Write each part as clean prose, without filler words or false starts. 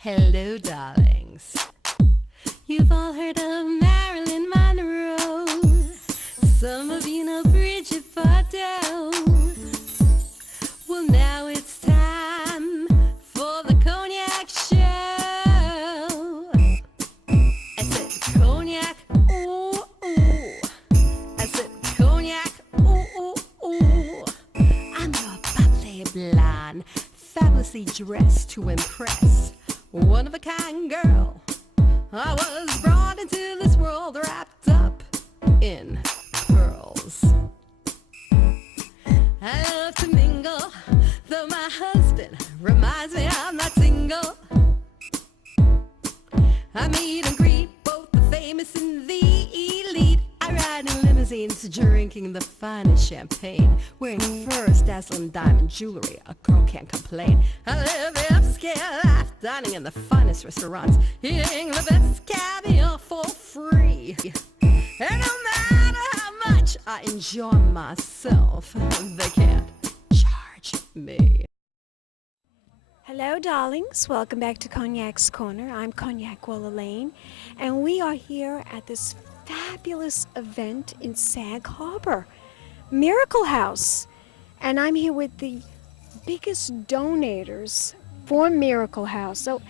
Hello, darlings. You've all heard of Marilyn Monroe. Some of you know Bridget Bardot. Well, now it's time for the Cognac Show. I said cognac, ooh, ooh. I said cognac, ooh, ooh, ooh. I'm your bubbly blonde, fabulously dressed to impress. One of a kind girl. I was brought into this world wrapped up in pearls. I love to mingle, though my husband reminds me I'm not single. I meet and greet both the famous and the elite. I ride in limousines, drinking the finest champagne, wearing furs, dazzling diamond jewelry. A girl can't complain. I live the upscale life, dining in the finest restaurants, eating the best caviar for free. And no matter how much I enjoy myself, they can't charge me. Hello, darlings. Welcome back to Cognac's Corner. I'm Cognac Wellerlane, and we are here at this fabulous event in Sag Harbor, Miracle House. And I'm here with the biggest donators for Miracle House. So,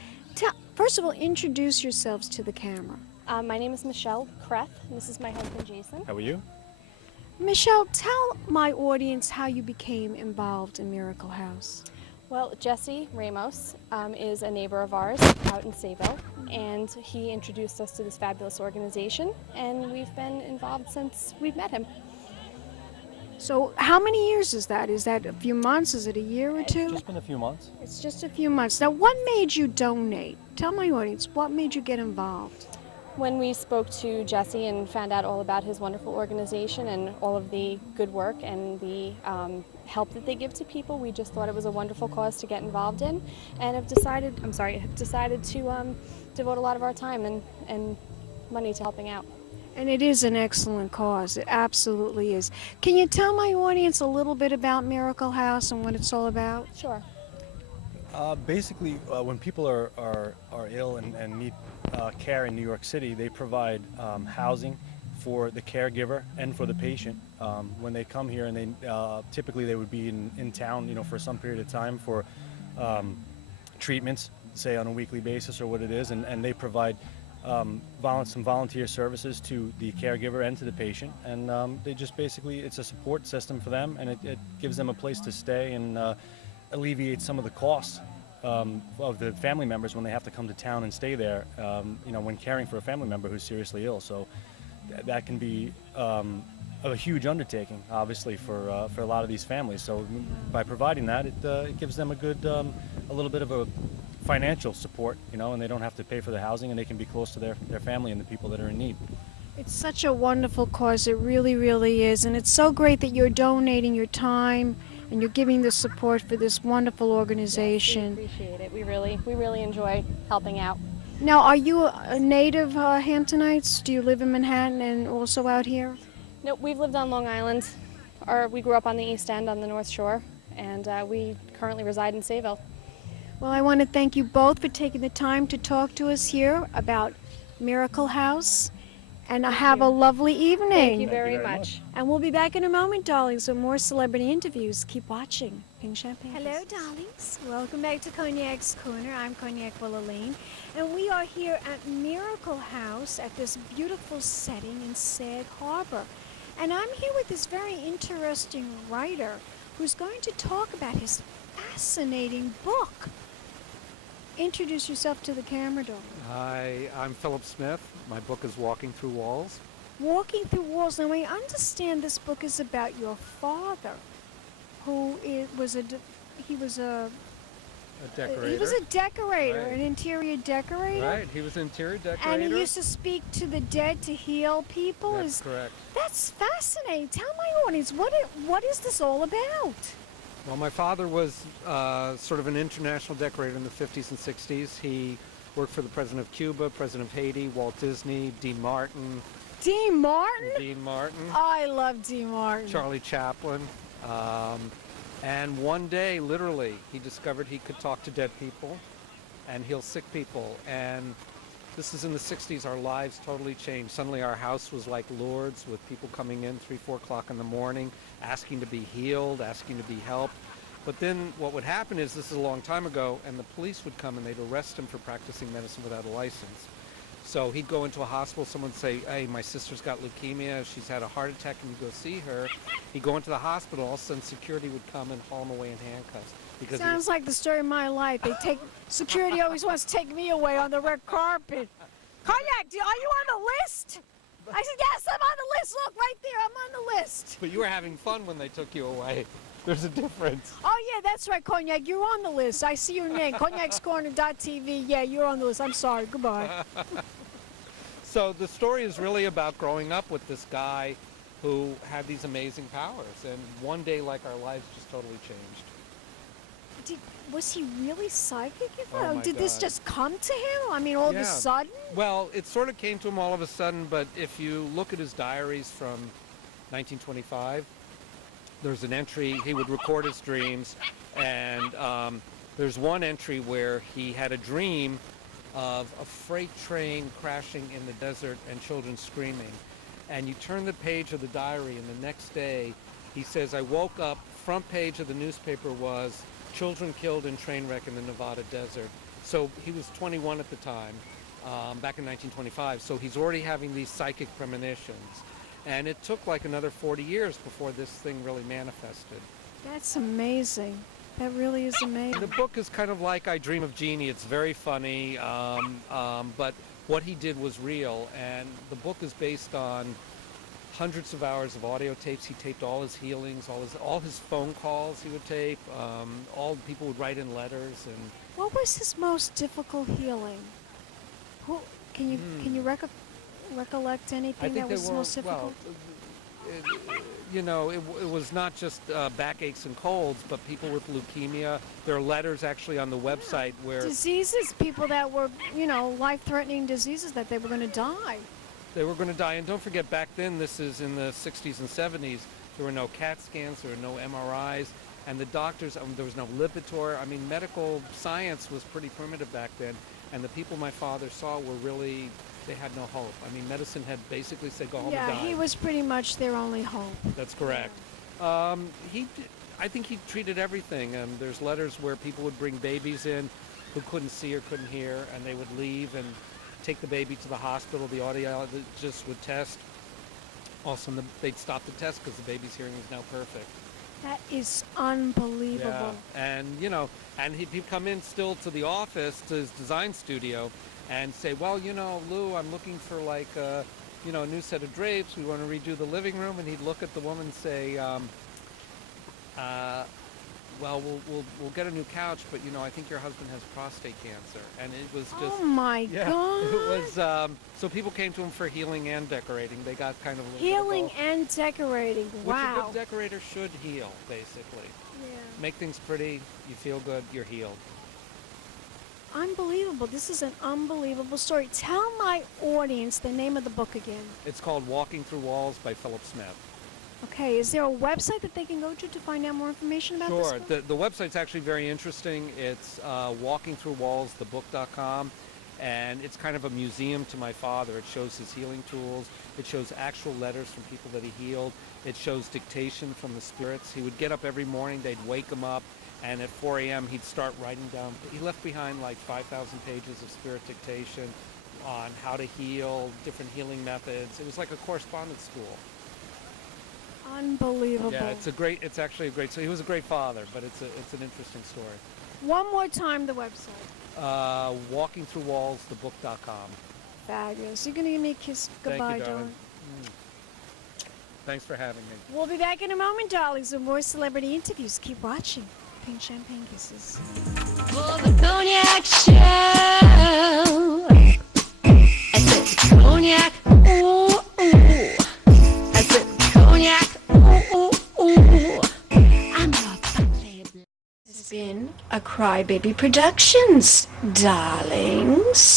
first of all, introduce yourselves to the camera. My name is Michelle Kreth, and this is my husband, Jason. How are you? Michelle, tell my audience how you became involved in Miracle House. Well, Jesse Ramos is a neighbor of ours out in Sayville, and he introduced us to this fabulous organization, and we've been involved since we've met him. So how many years is that? Is that a few months? Is it a year or two? It's just been a few months. It's just a few months. Now, what made you donate? Tell my audience, what made you get involved? When we spoke to Jesse and found out all about his wonderful organization and all of the good work and the help that they give to people, we just thought it was a wonderful cause to get involved in, and have decided to devote a lot of our time and money to helping out. And it is an excellent cause. It absolutely is. Can you tell my audience a little bit about Miracle House and what it's all about? Sure. Basically, when people are ill and need care in New York City, they provide housing for the caregiver and for the patient. When they come here, and they typically they would be in town, for some period of time for treatments, say on a weekly basis or what it is, and they provide some volunteer services to the caregiver and to the patient, and they just basically, it's a support system for them, and it gives them a place to stay and alleviates some of the costs of the family members when they have to come to town and stay there, when caring for a family member who's seriously ill. So that can be a huge undertaking, obviously, for a lot of these families. So by providing that, it gives them a little bit of a financial support, and they don't have to pay for the housing, and they can be close to their family and the people that are in need. It's such a wonderful cause. It really, really is. And it's so great that you're donating your time and you're giving the support for this wonderful organization. Yes, we appreciate it. We really enjoy helping out. Now, are you a native Hamptonites? Do you live in Manhattan and also out here? No, we've lived on Long Island. We grew up on the East End on the North Shore, and we currently reside in Sayville. Well, I want to thank you both for taking the time to talk to us here about Miracle House, and have a lovely evening. Thank you very much. And we'll be back in a moment, darlings, with more celebrity interviews. Keep watching. Pink Champagne. Hello, darlings. Welcome back to Cognac's Corner. I'm Cognac Wellerlane, and we are here at Miracle House at this beautiful setting in Sag Harbor. And I'm here with this very interesting writer who's going to talk about his fascinating book. Introduce yourself to the camera, darling. Hi, I'm Phillip Smith. My book is Walking Through Walls. Walking Through Walls. Now, I understand this book is about your father, who was a decorator. He was a decorator, Right. an interior decorator. Right, he was an interior decorator. And he used to speak to the dead to heal people. That's correct. That's fascinating. Tell my audience, what is this all about? Well, my father was sort of an international decorator in the 50s and 60s. He worked for the President of Cuba, President of Haiti, Walt Disney, Dean Martin. Dean Martin? Dean Martin. I love Dean Martin. Charlie Chaplin. And one day, literally, he discovered he could talk to dead people. and heal sick people. And this is in the 60s. Our lives totally changed. Suddenly our house was like Lourdes, with people coming in 3, 4 o'clock in the morning, asking to be healed, asking to be helped. But then what would happen is, this is a long time ago, and the police would come and they'd arrest him for practicing medicine without a license. So he'd go into a hospital, someone would say, hey, my sister's got leukemia, she's had a heart attack, and you go see her. He'd go into the hospital, all of a sudden security would come and haul him away in handcuffs. Because Sounds like the story of my life. Security always wants to take me away on the red carpet. Cognac, are you on the list? I said, yes, I'm on the list. Look, right there, I'm on the list. But you were having fun when they took you away. There's a difference. Oh, yeah, that's right, Cognac. You're on the list. I see your name, cognacscorner.tv. Yeah, you're on the list. I'm sorry. Goodbye. So the story is really about growing up with this guy who had these amazing powers. And one day, like, our lives just totally changed. Was he really psychic? Oh, my Did this God. just come to him? I mean, all of a sudden? Well, it sort of came to him all of a sudden, but if you look at his diaries from 1925, there's an entry, he would record his dreams, and there's one entry where he had a dream of a freight train crashing in the desert and children screaming. And you turn the page of the diary, and the next day he says, I woke up, front page of the newspaper was children killed in train wreck in the Nevada desert. So he was 21 at the time, back in 1925, so he's already having these psychic premonitions. And it took like another 40 years before this thing really manifested. That's amazing. That really is amazing. The book is kind of like I Dream of Jeannie. It's very funny, but what he did was real. And the book is based on hundreds of hours of audio tapes. He taped all his healings, all his phone calls he would tape. All people would write in letters. And What was his most difficult healing? Can you recollect anything that was most difficult? Well, it was not just backaches and colds, but people with leukemia. There are letters actually on the website where Diseases, people that were, life-threatening diseases that they were going to die. they were going to die. And don't forget, back then, this is in the 60s and 70s, there were no CAT scans, there were no MRIs, and the doctors, there was no Lipitor. I mean, medical science was pretty primitive back then, and the people my father saw were really, they had no hope. I mean, medicine had basically said, go home and die. Yeah, he was pretty much their only hope. That's correct. I think he treated everything. There's letters where people would bring babies in who couldn't see or couldn't hear, and they would leave and take the baby to the hospital. The audiologist would test. Also, they'd stop the test because the baby's hearing is now perfect. That is unbelievable. Yeah. And he'd come in still to the office, to his design studio, and say, well, Lou, I'm looking for like a new set of drapes. We want to redo the living room. And he'd look at the woman and say, well, we'll get a new couch, but I think your husband has prostate cancer. And it was just, oh my God. It was, so people came to him for healing and decorating. They got kind of a little Healing bit of and decorating. both. Wow. Which a good decorator should heal, basically. Yeah. Make things pretty, you feel good, you're healed. Unbelievable. This is an unbelievable story. Tell my audience the name of the book again. It's called Walking Through Walls by Phillip Smith. Okay, is there a website that they can go to find out more information about this Sure. book? The website's actually very interesting. It's walkingthroughwallsthebook.com, and it's kind of a museum to my father. It shows his healing tools. It shows actual letters from people that he healed. It shows dictation from the spirits. He would get up every morning. They'd wake him up, and at 4 a.m. he'd start writing down. He left behind like 5,000 pages of spirit dictation on how to heal, different healing methods. It was like a correspondence school. Unbelievable. Yeah, it's actually a great, so he was a great father, but it's an interesting story. One more time, the website. Walkingthroughwallsthebook.com. Fabulous. You're going to give me a kiss goodbye, Thank you, darling. Joan. Thanks for having me. We'll be back in a moment, darlings, with more celebrity interviews. Keep watching. Pink Champagne Kisses. For the Cognac Show. I said cognac, ooh, ooh. I said cognac, ooh, ooh, ooh. I'm not playable. This has been a Crybaby Productions, darlings.